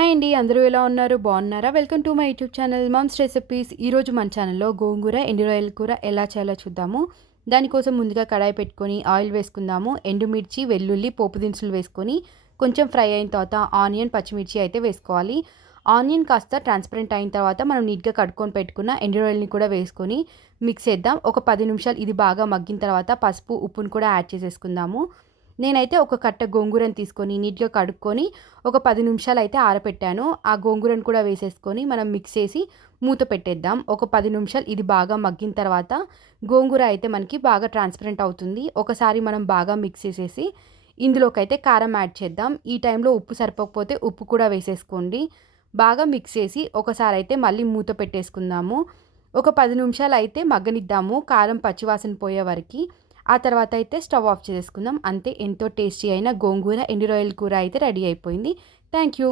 Hi అండి. అందరూ ఎలా ఉన్నారు? బాగున్నారా? Welcome to my YouTube channel mom's recipes. ఈరోజు మన ఛానల్‌లో గోంగూర, ఎండు రొయ్యల కూర ఎలా చేయాలో చూద్దాము. దానికోసం ముందుగా కడాయి పెట్టుకొని ఆయిల్ వేసుకుందాము. ఎండుమిర్చి, వెల్లుల్లి, పోపు దినుసులు వేసుకొని కొంచెం ఫ్రై అయిన తర్వాత ఆనియన్, పచ్చిమిర్చి అయితే వేసుకోవాలి. ఆనియన్ కాస్త ట్రాన్స్పరెంట్ అయిన తర్వాత మనం నీట్‌గా కడుక్కొని పెట్టుకున్న ఎండు రొయ్యలని కూడా వేసుకొని మిక్స్ చేద్దాం. ఒక 10 నిమిషాలు ఇది బాగా మగ్గిన తర్వాత పసుపు, ఉప్పును కూడా యాడ్ చేసేసుకుందాము. నేనైతే ఒక కట్ట గోంగూరను తీసుకొని నీట్‌గా కడుక్కొని ఒక 10 నిమిషాలు అయితే ఆరపెట్టాను. ఆ గోంగూరను కూడా వేసేసుకొని మనం మిక్స్ చేసి మూత పెట్టేద్దాం. ఒక 10 నిమిషాలు ఇది బాగా మగ్గిన తర్వాత గోంగూర అయితే మనకి బాగా ట్రాన్స్పరెంట్ అవుతుంది. ఒకసారి మనం బాగా మిక్స్ చేసేసి ఇందులోకైతే కారం యాడ్ చేద్దాం. ఈ టైంలో ఉప్పు సరిపోకపోతే ఉప్పు కూడా వేసేసుకోండి. బాగా మిక్స్ చేసి ఒకసారి అయితే మళ్ళీ మూత పెట్టేసుకుందాము. ఒక 10 నిమిషాలు అయితే మగ్గనిద్దాము కారం పచ్చివాసన పోయే వరకి. ఆ తర్వాత అయితే స్టవ్ ఆఫ్ చేసేసుకుందాం. అంతే, ఎంతో టేస్టీ అయిన గోంగూర, ఎండు రొయ్యల కూర అయితే రెడీ అయిపోయింది. Thank you.